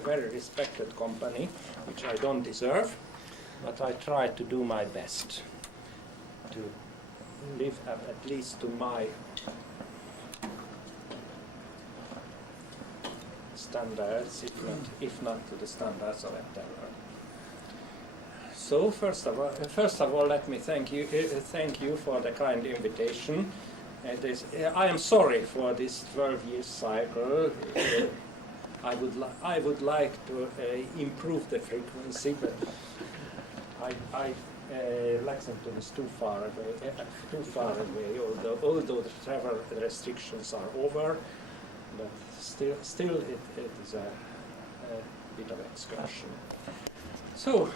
a very respected company, which I don't deserve, but I try to do my best to live up at least to my standards, if not to the standards of endeavor. So first of all, let me thank you for the kind invitation. I am sorry for this 12-year cycle. I would like to improve the frequency, but Lexington is too far away. Although the travel restrictions are over, but still it is a bit of excursion. So,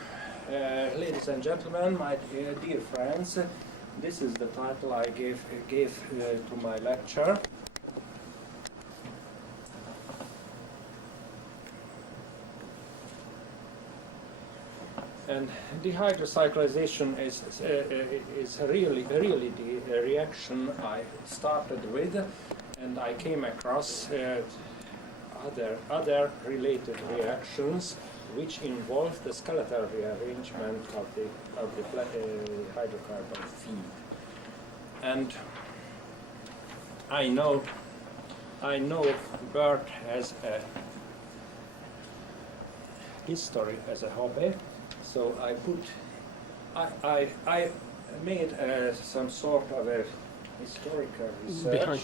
ladies and gentlemen, my dear friends, this is the title I gave to my lecture. And dehydrocyclization is really the reaction I started with, and I came across other related reactions which involve the skeletal rearrangement of the hydrocarbon feed. And I know Bert has a history as a hobby, so I made some sort of a historical research,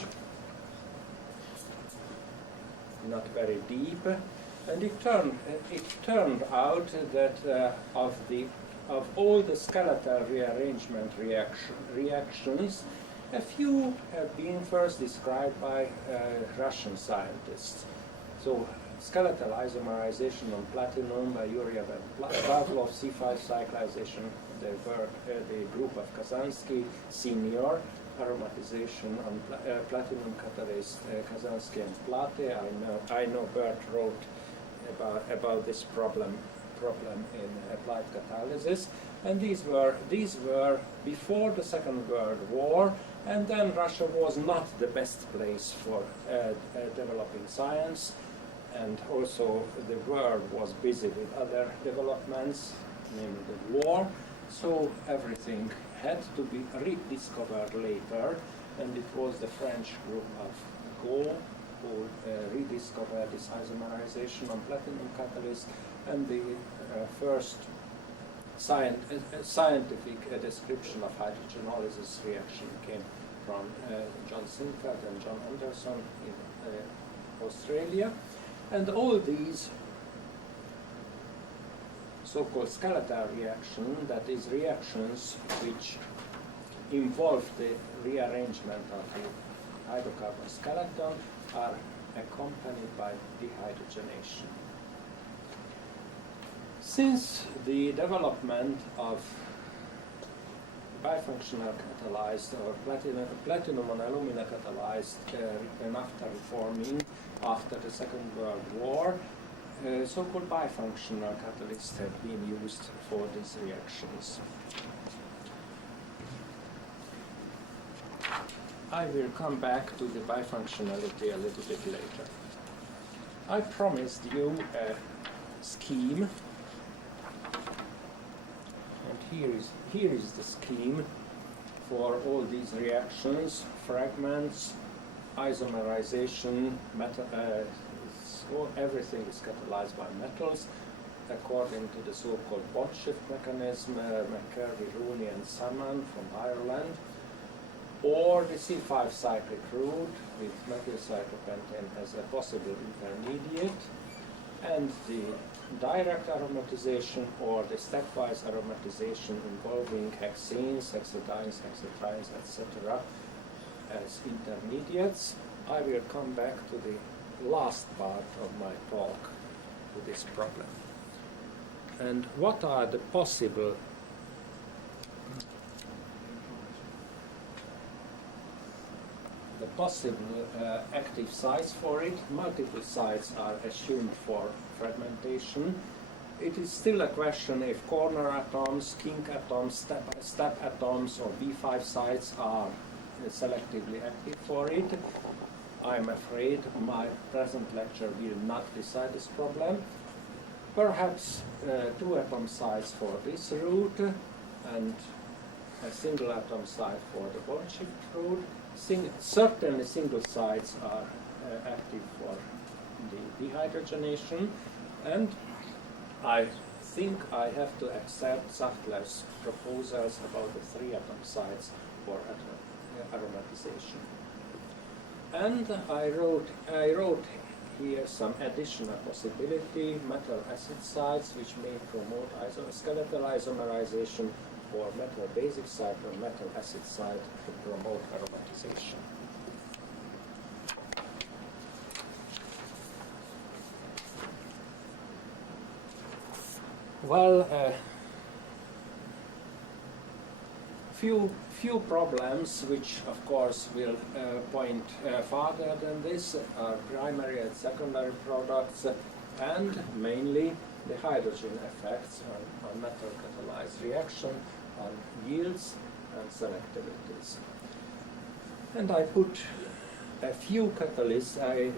not very deep. And it turned out that of all the skeletal rearrangement reactions, a few have been first described by Russian scientists. So skeletal isomerization on platinum by Yuryev and Pavlov, C5 cyclization, the group of Kazansky, Senior, aromatization on platinum catalyst, Kazansky and Plate. I know Bert wrote about this problem in applied catalysis, and these were before the Second World War, and then Russia was not the best place for developing science, and also the world was busy with other developments, namely the war, so everything had to be rediscovered later, and it was the French group of Gaulle who rediscovered this isomerization on platinum catalyst, and the first scientific description of hydrogenolysis reaction came from John Sinfeld and John Anderson in Australia. And all these so-called skeletal reaction, that is reactions which involve the rearrangement of the hydrocarbon skeleton, are accompanied by dehydrogenation. Since the development of bifunctional catalyzed or platinum on alumina catalyzed naphtha reforming after the Second World War, so-called bifunctional catalysts have been used for these reactions. I will come back to the bifunctionality a little bit later. I promised you a scheme, and here is the scheme for all these reactions: fragments, isomerization, everything is catalyzed by metals according to the so-called bond shift mechanism, McCurry, Rooney and Salmon from Ireland, or the C5 cyclic route with methylcytopentane as a possible intermediate, and the direct aromatization or the stepwise aromatization involving hexenes, hexadienes, hexatrienes, etc. as intermediates. I will come back to the last part of my talk to this problem. And what are the possible active sites for it? Multiple sites are assumed for fragmentation. It is still a question if corner atoms, kink atoms, step atoms, or B5 sites are selectively active for it. I'm afraid my present lecture will not decide this problem. perhaps 2 atom sites for this route and a single atom site for the bond shift route. Certainly single sites are active for the dehydrogenation, and I think I have to accept Sachtler's proposals about the 3 atom sites for aromatization. And I wrote here some additional possibility, metal acid sites which may promote skeletal isomerization, or metal basic site or metal acid site to promote aromatization. Well, few problems which of course will point farther than this are primary and secondary products, and mainly the hydrogen effects on metal catalyzed reaction, on yields and selectivities. And I put a few catalysts.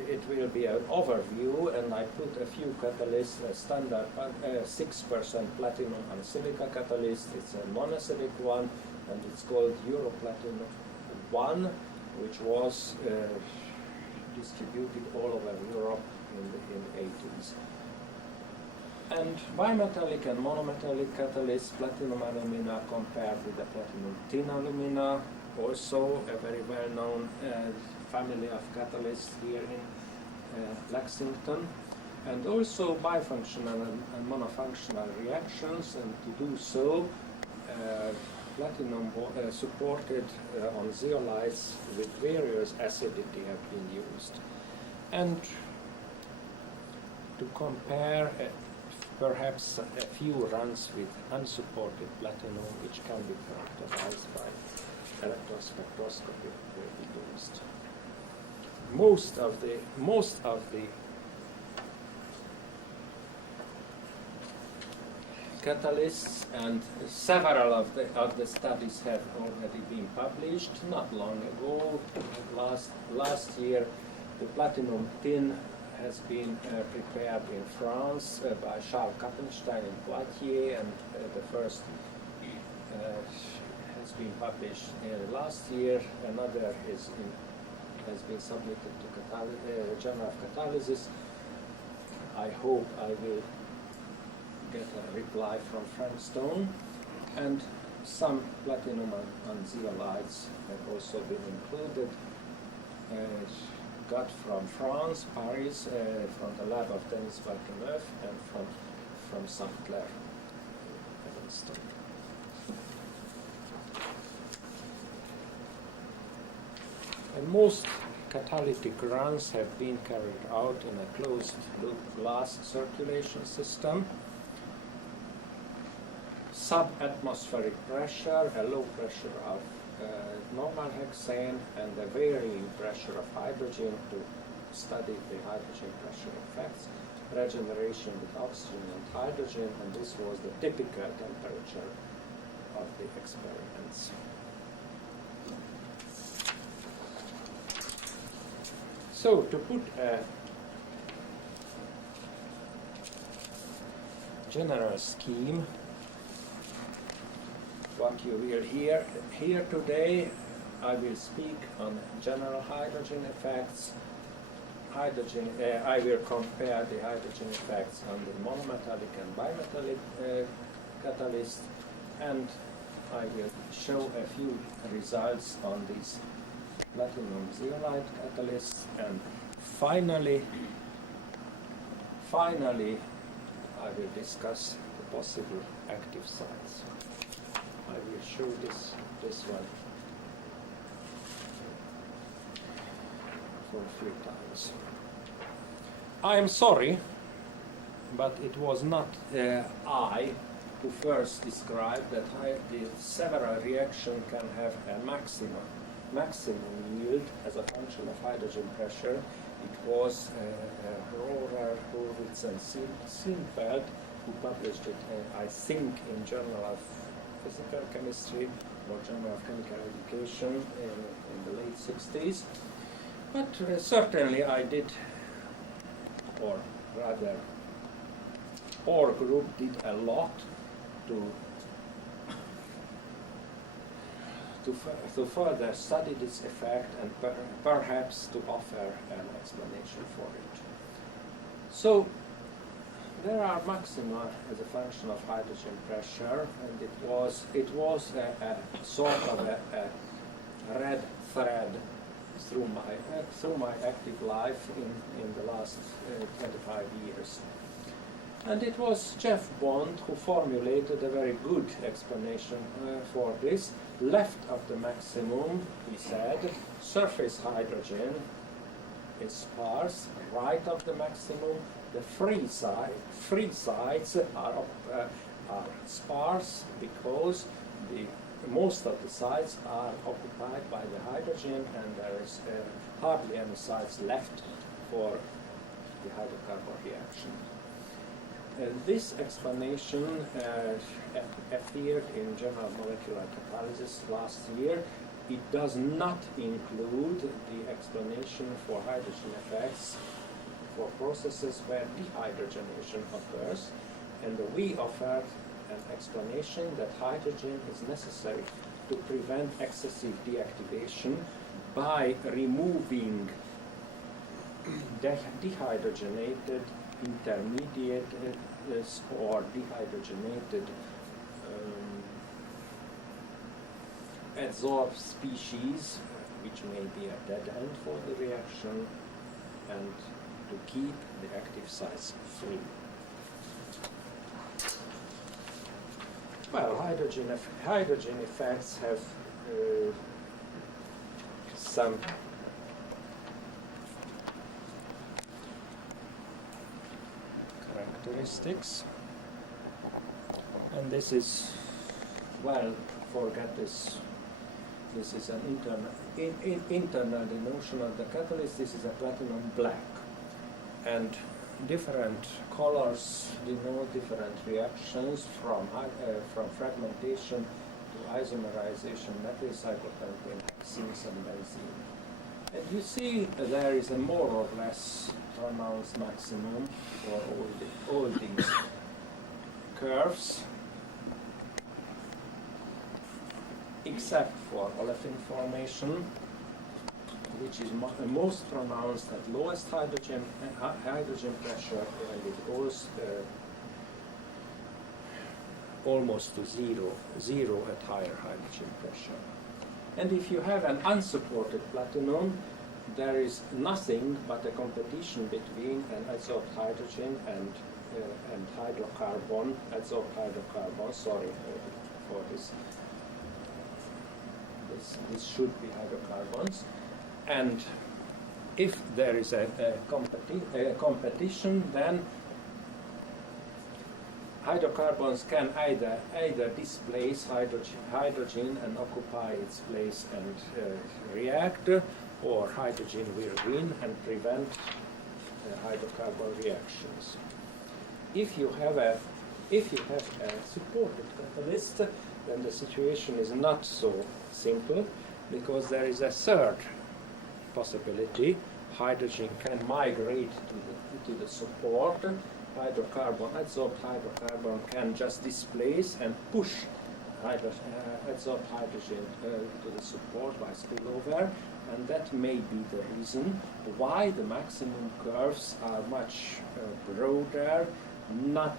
It will be an overview, and I put a few catalysts, a standard 6% platinum and silica catalyst. It's a monoacidic one, and it's called Europlatinum 1, which was distributed all over Europe in the 80s. And bimetallic and monometallic catalysts, platinum alumina compared with the platinum tin alumina, also a very well-known family of catalysts here in Lexington, and also bifunctional and monofunctional reactions, and to do so, platinum supported on zeolites with various acidity have been used. And to compare perhaps a few runs with unsupported platinum, which can be characterized by electrospectroscopy, will be used. Most of the catalysts and several of the studies have already been published not long ago. Last year, the platinum tin has been prepared in France by Charles Kappenstein in Poitiers, and the first has been published last year. Another has been submitted to Journal of Catalysis. I hope I will get a reply from Frank Stone, and some platinum and zeolites have also been included. Got from France, Paris, from the lab of Denis Bartomeuf, and from Sachtler. And most catalytic runs have been carried out in a closed-loop glass circulation system. Sub-atmospheric pressure, a low pressure of normal hexane, and a varying pressure of hydrogen to study the hydrogen pressure effects, regeneration with oxygen and hydrogen, and this was the typical temperature of the experiments. So to put a general scheme, what you will hear here today, I will speak on general hydrogen effects. I will compare the hydrogen effects on the monometallic and bimetallic catalyst, and I will show a few results on these platinum zeolite catalysts, and finally I will discuss the possible active sites. I will show this one for a few times. I am sorry, but it was not I who first described that the several reaction can have a maximum yield as a function of hydrogen pressure. It was Rohrer, Horwitz, and Sinfeld who published it, I think, in Journal of Physical Chemistry or Journal of Chemical Education in the late 60s. But certainly I did, or rather Orr group did a lot to further study this effect and perhaps to offer an explanation for it. So there are maxima as a function of hydrogen pressure, and it was a sort of a red thread through my active life in the last 25 years. And it was Jeff Bond who formulated a very good explanation for this. Left of the maximum, he said, surface hydrogen is sparse. Right of the maximum, the free sides are sparse because most of the sites are occupied by the hydrogen, and there is hardly any sites left for the hydrocarbon reaction. This explanation appeared in Journal of Molecular Catalysis last year. It does not include the explanation for hydrogen effects for processes where dehydrogenation occurs, and we offered an explanation that hydrogen is necessary to prevent excessive deactivation by removing dehydrogenated intermediate or dehydrogenated adsorbed species, which may be a dead end for the reaction, and to keep the active sites free. Well, hydrogen effects have some characteristics, and this is, well, forget this. This is an internal denotion of the catalyst. This is a platinum black, and different colors denote different reactions from fragmentation to isomerization, methyl cyclopentane, hexenes, and benzene. And you see there is a more or less pronounced maximum for all these curves, except for olefin formation, which is most pronounced at lowest hydrogen pressure, and it goes almost to zero at higher hydrogen pressure. And if you have an unsupported platinum, there is nothing but a competition between an adsorbed hydrogen and hydrocarbon, adsorbed hydrocarbon, sorry for this. This should be hydrocarbons. And if there is a competition, then hydrocarbons can either displace hydrogen and occupy its place and react, or hydrogen will win and prevent hydrocarbon reactions. If you have a supported catalyst, then the situation is not so simple, because there is a third possibility. Hydrogen can migrate to the support. Adsorbed hydrocarbon can just displace and push adsorbed hydrogen to the support by spillover, and that may be the reason why the maximum curves are much broader, not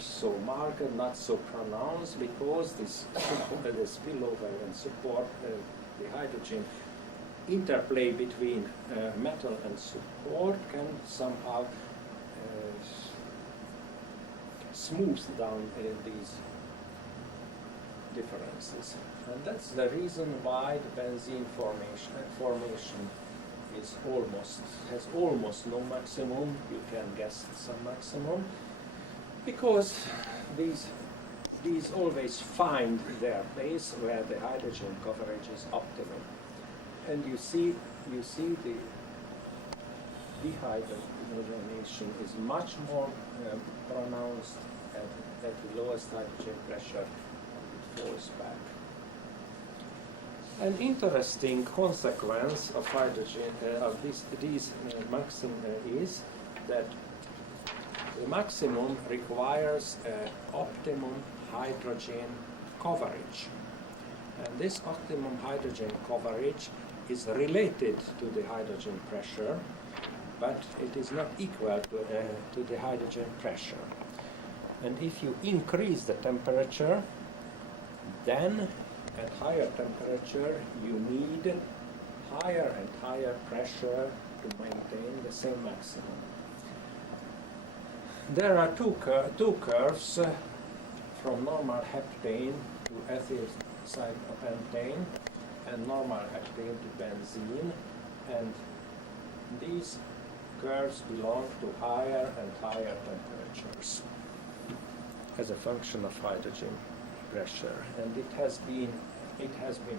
so marked, not so pronounced, because this the spillover and support, the hydrogen interplay between metal and support can somehow smooth down these differences. And that's the reason why the benzene formation has almost no maximum. You can guess some maximum, because these always find their place where the hydrogen coverage is optimum. And you see the dehydrogenation is much more pronounced at the lowest hydrogen pressure, and it falls back. An interesting consequence of hydrogen of these maxima is that the maximum requires optimum hydrogen coverage. And this optimum hydrogen coverage is related to the hydrogen pressure, but it is not equal to the hydrogen pressure. And if you increase the temperature, then at higher temperature you need higher and higher pressure to maintain the same maximum. There are two curves from normal heptane to ethyl cyclopentane and normal heptane to benzene, and these curves belong to higher and higher temperatures as a function of hydrogen pressure. And it has been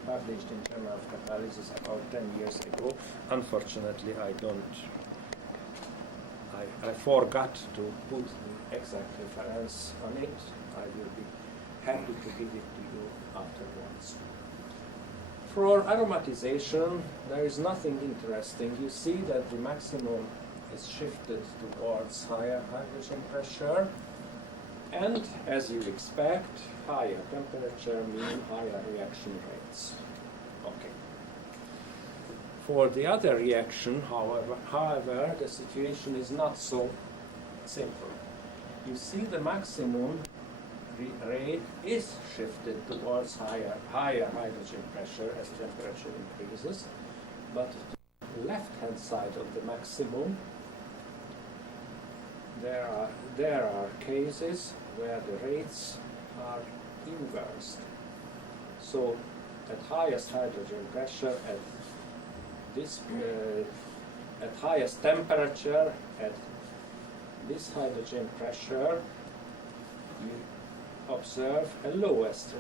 published in Journal of Catalysis about 10 years ago. Unfortunately, I forgot to put the exact reference on it. I will be happy to give it to you afterwards. For aromatization, there is nothing interesting. You see that the maximum is shifted towards higher hydrogen pressure, and as you expect, higher temperature means higher reaction rates. Okay. For the other reaction, however, the situation is not so simple. You see the maximum rate is shifted towards higher hydrogen pressure as temperature increases, but the left-hand side of the maximum, there are cases where the rates are inversed. So at highest hydrogen pressure, at highest temperature, at this hydrogen pressure, you observe a lowest,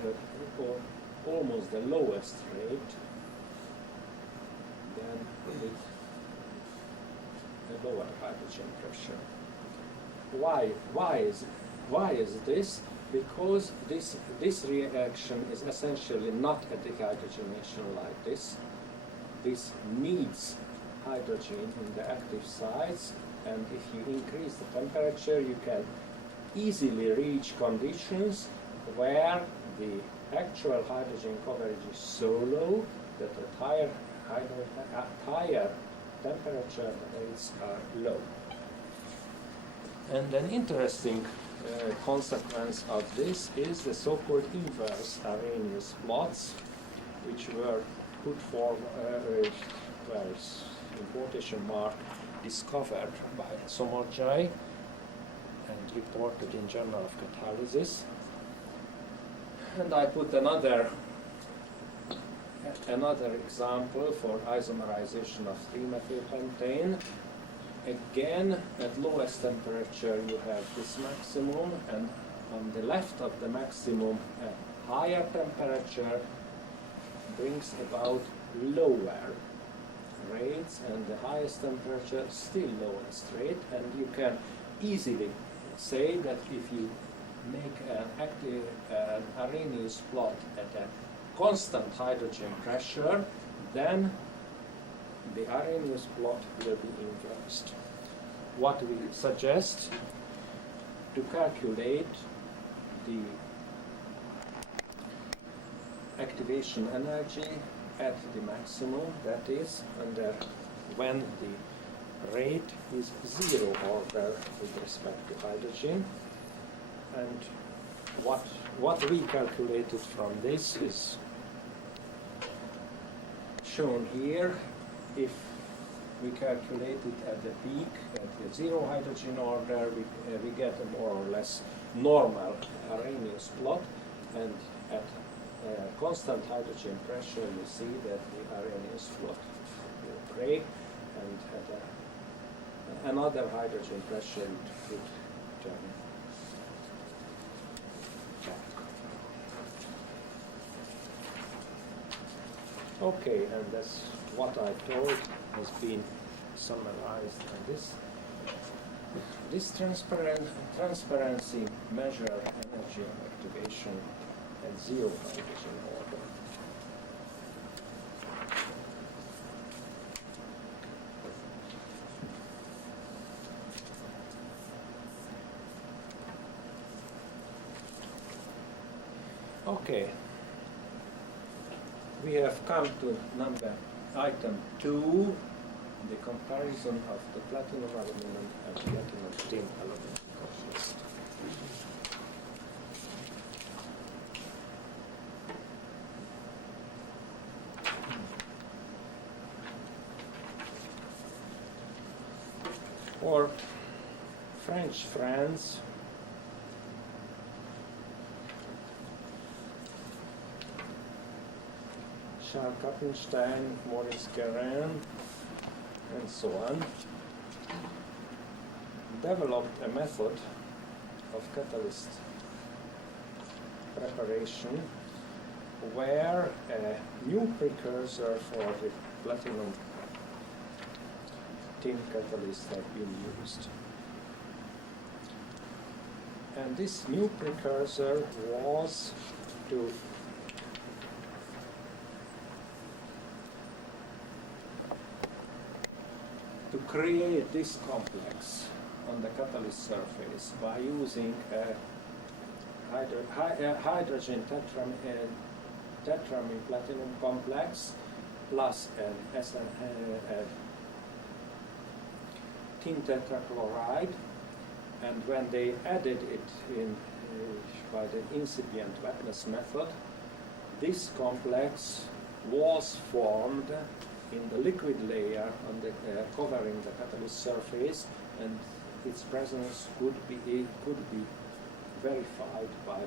or almost the lowest rate than with a lower hydrogen pressure. Why is this? Because this reaction is essentially not a dehydrogenation like this. This needs hydrogen in the active sites, and if you increase the temperature, you can easily reach conditions where the actual hydrogen coverage is so low that at higher temperature the rates are low. And an interesting consequence of this is the so-called inverse Arrhenius plots, which were put forward, in quotation mark, discovered by Somogyi and reported in Journal of Catalysis. And I put another example for isomerization of 3-methylpentane. Again, at lowest temperature you have this maximum, and on the left of the maximum a higher temperature brings about lower rates, and the highest temperature still lowest rate. And you can easily say that if you make an Arrhenius plot at a constant hydrogen pressure, then the Arrhenius plot will be inversed. What we suggest to calculate the activation energy at the maximum, that is, when the rate is 0 order with respect to hydrogen. And what we calculated from this is shown here. If we calculate it at the peak, at the 0 hydrogen order, we get a more or less normal Arrhenius plot, and at constant hydrogen pressure you see that the Arrhenius plot will break, and at another hydrogen pressure it would turn back. Okay, and that's what I told has been summarized in this. This transparency measure energy of activation at 0 hydrogen order. Okay. We have come to item 2, the comparison of the platinum aluminum and platinum tin aluminum catalyst. For French friends, Charles Kappenstein, Maurice Guérin, and so on, developed a method of catalyst preparation where a new precursor for the platinum tin catalyst have been used. And this new precursor was to create this complex on the catalyst surface by using a hydrogen tetramine platinum complex plus a tin tetrachloride, and when they added it in by the incipient wetness method, this complex was formed in the liquid layer on the covering the catalyst surface, and its presence could be verified by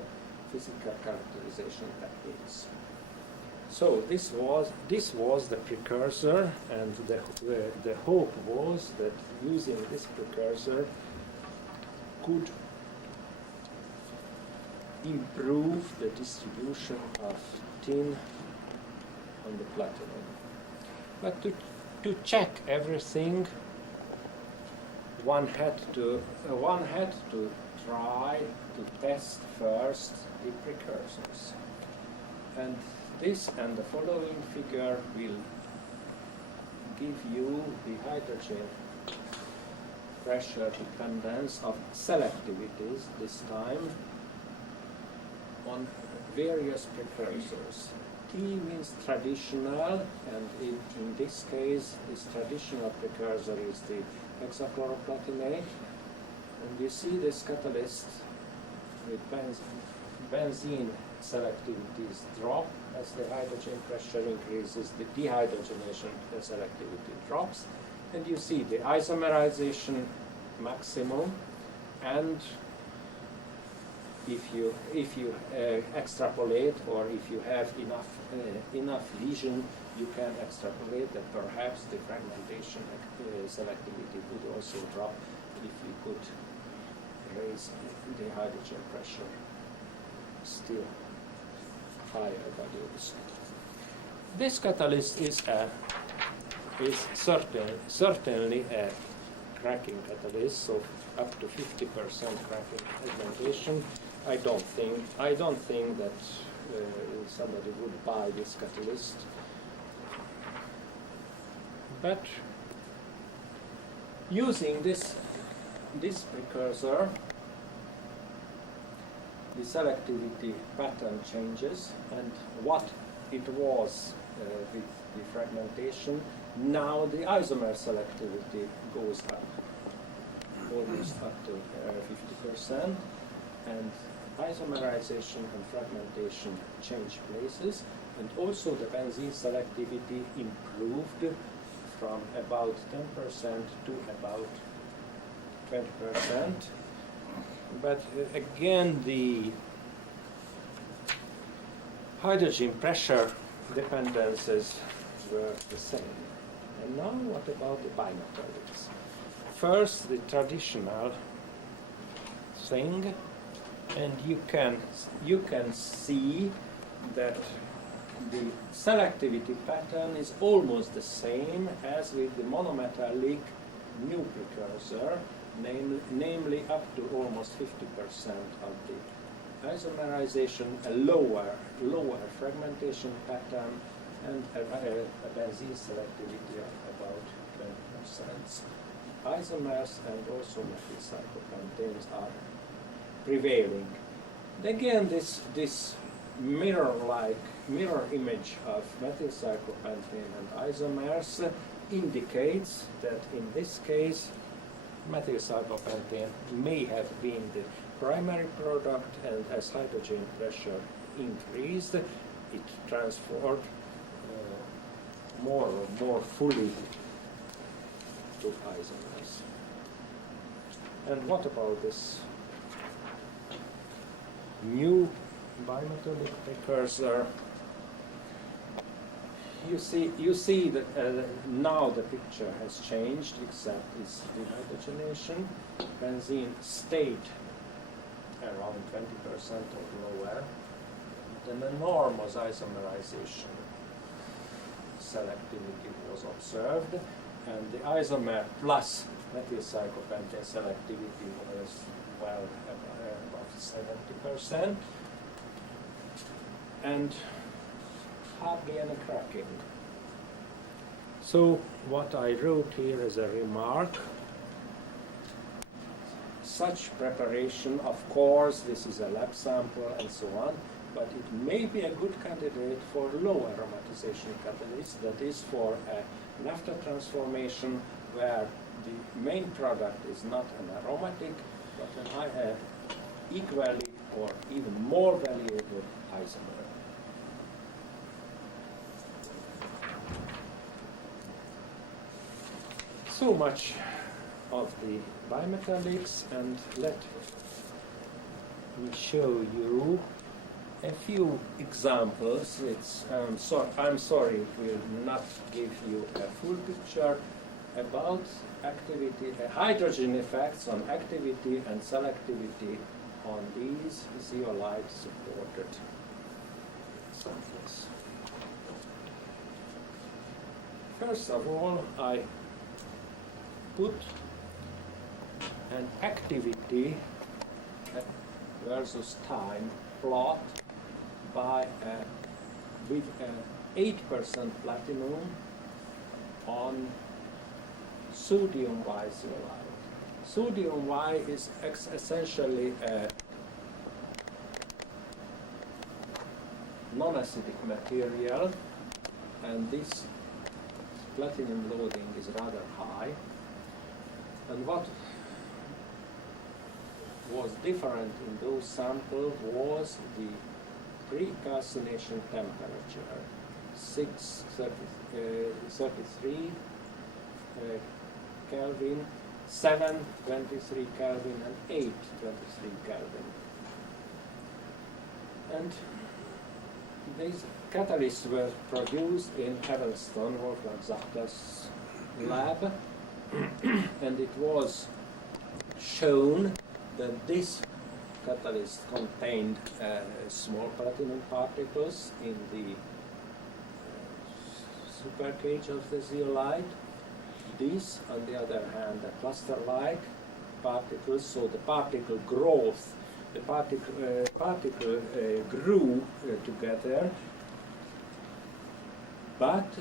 physical characterization techniques. So this was the precursor, and the hope was that using this precursor could improve the distribution of tin on the platinum. But to check everything, one had to try to test first the precursors. And this and the following figure will give you the hydrogen pressure dependence of selectivities this time on various precursors. T means traditional, and in this case, this traditional precursor is the hexachloroplatinate. And you see this catalyst with benzene selectivities drop as the hydrogen pressure increases, the dehydrogenation selectivity drops, and you see the isomerization maximum. And if you extrapolate, or if you have enough lesion, you can extrapolate that perhaps the fragmentation selectivity would also drop if you could raise the hydrogen pressure still higher values. This catalyst is certainly a cracking catalyst, so up to 50% cracking fragmentation. I don't think that somebody would buy this catalyst. But using this precursor, the selectivity pattern changes, and what it was with the fragmentation, now the isomer selectivity goes up, almost up to 50%, and isomerization and fragmentation change places, and also the benzene selectivity improved from about 10% to about 20%. But again, the hydrogen pressure dependencies were the same. And now what about the bimetallics? First, the traditional thing, and you can see that the selectivity pattern is almost the same as with the monometallic new precursor, namely up to almost 50% of the isomerization, a lower fragmentation pattern, and a benzene selectivity of about 20%. Isomers and also methyl cyclopentanes are prevailing. And again, this mirror image of methylcyclopentane and isomers indicates that in this case methylcyclopentane may have been the primary product, and as hydrogen pressure increased, it transferred more fully to isomers. And what about this new bimetallic precursor? You see that now the picture has changed, except its dehydrogenation. Benzene stayed around 20% or lower. An enormous isomerization selectivity was observed, and the isomer plus methylcyclopentane selectivity was well above 70%, and hardly any cracking. So what I wrote here as a remark: such preparation, of course, this is a lab sample and so on, but it may be a good candidate for low aromatization catalyst, that is for a naphtha transformation where the main product is not an aromatic, but an equally or even more valuable isomer. So much of the bimetallics, and let me show you a few examples. I'm sorry it will not give you a full picture about activity, hydrogen effects on activity and selectivity on these zeolite supported samples. First of all, I put an activity versus time plot with 8% platinum on sodium Y zeolite. Sodium Y is essentially a non-acidic material, and this platinum loading is rather high. And what was different in those samples was the pre-calcination temperature, 633 Kelvin, 723 Kelvin, and 823 Kelvin. And these catalysts were produced in Evanston, Wolfgang Zachter's lab, and it was shown that this catalyst contained small platinum particles in the supercage of the zeolite. These, on the other hand, are cluster-like particles, so the particle growth, the particle grew together, but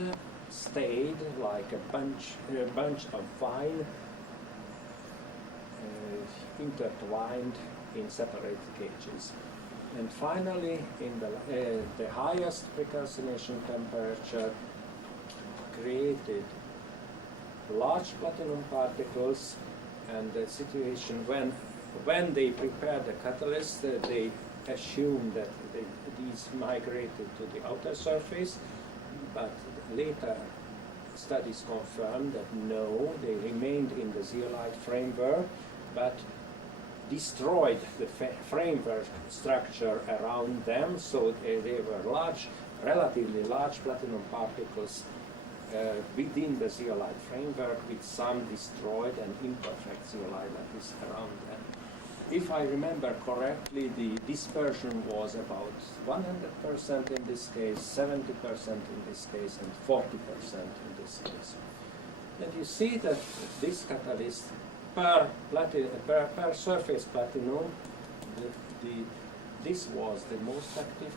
stayed like a bunch of vine intertwined in separate cages. And finally, in the highest precalcination temperature created large platinum particles, and the situation when they prepared the catalyst, they assumed that these migrated to the outer surface, but later studies confirmed that no, they remained in the zeolite framework, but destroyed the framework structure around them, so they were relatively large platinum particles within the zeolite framework, with some destroyed and imperfect zeolite lattice around them. If I remember correctly, the dispersion was about 100% in this case, 70% in this case, and 40% in this case. And you see that this catalyst per surface platinum, this was the most active